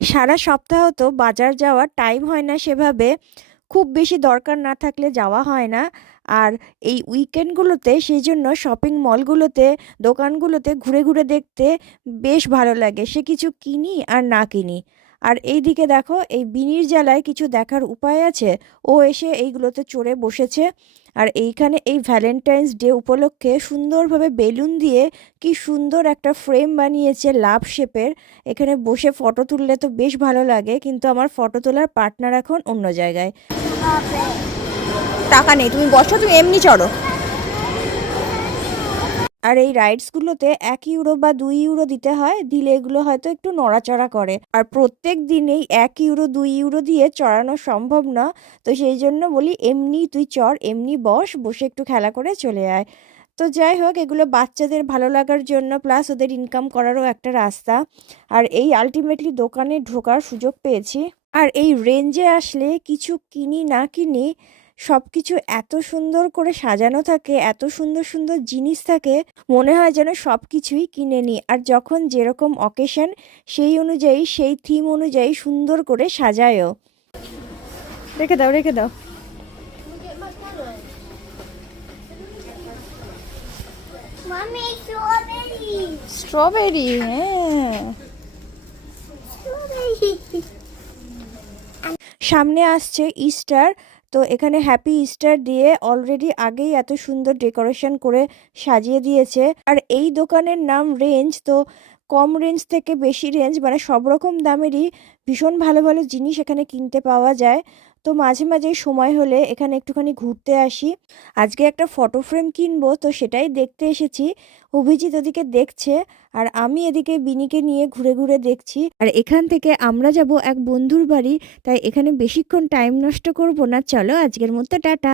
সারা সপ্তাহ তো বাজার যাওয়ার টাইম হয় না সেভাবে, খুব বেশি দরকার না থাকলে যাওয়া হয় না। আর এই উইকেন্ডগুলোতে সেই জন্য শপিং মলগুলোতে, দোকানগুলোতে ঘুরে ঘুরে দেখতে বেশ ভালো লাগে, সে কিছু কিনি আর না কিনি। আর এই দিকে দেখো, এই বিনির জ্বালায় কিছু দেখার উপায় আছে। ও এসে এইগুলোতে চড়ে বসেছে। আর এইখানে এই ভ্যালেন্টাইন্স ডে উপলক্ষে সুন্দরভাবে বেলুন দিয়ে কি সুন্দর একটা ফ্রেম বানিয়েছে লাভ শেপের। এখানে বসে ফটো তুললে তো বেশ ভালো লাগে, কিন্তু আমার ফটো তোলার পার্টনার এখন অন্য জায়গায়। টাকা নেই, তুমি বসো, তুমি এমনি চড়ো। আর এই রাইডসগুলোতে 1 ইউরো বা 2 ইউরো দিতে হয়, দিলে এগুলো হয়তো একটু নড়াচড়া করে। আর প্রত্যেক দিনেই 1 ইউরো 2 ইউরো দিয়ে চড়ানো সম্ভব না। তো সেই জন্য বলি এমনি তুই চড়, এমনি বস, বসে একটু খেলা করে চলে আয়। তো যাই হোক, এগুলো বাচ্চাদের ভালো লাগার জন্য, প্লাস ওদের ইনকাম করারও একটা রাস্তা। আর এই আলটিমেটলি দোকানে ঢোকার সুযোগ পেয়েছি। আর এই রেঞ্জে আসলে কিছু কিনি না কিনি, সব কিছু এত সুন্দর করে সাজানো থাকে, এত সুন্দর সুন্দর জিনিস থাকে, মনে হয় যেন সব কিছুই কিনে নিই। আর যখন যেরকম অকেশন, সেই অনুযায়ী, সেই থিম অনুযায়ী সুন্দর করে সাজায়ও। রেখে দাও, রেখে দাও। Mommy, strawberry. স্ট্রবেরি, হ্যাঁ। Strawberry. সামনে আসছে ইস্টার। তো এখানে হ্যাপি ইস্টার দিয়ে অলরেডি আগেই এত সুন্দর ডেকোরেশন করে সাজিয়ে দিয়েছে। আর এই দোকানের নাম রেঞ্জ। তো কম রেঞ্জ থেকে বেশি রেঞ্জ, মানে সব রকম দামেরই ভীষণ ভালো ভালো জিনিস এখানে কিনতে পাওয়া যায়। তো মাঝে মাঝে সময় হলে এখানে একটুখানি ঘুরতে আসি। আজকে একটা ফটো ফ্রেম কিনবো, তো সেটাই দেখতে এসেছি। অভিজিৎ ওদিকে দেখছে, আর আমি এদিকে বিনিকে নিয়ে ঘুরে ঘুরে দেখছি। আর এখান থেকে আমরা যাব এক বন্ধুর বাড়ি, তাই এখানে বেশিক্ষণ টাইম নষ্ট করব না। চলো আজকের মতো টাটা।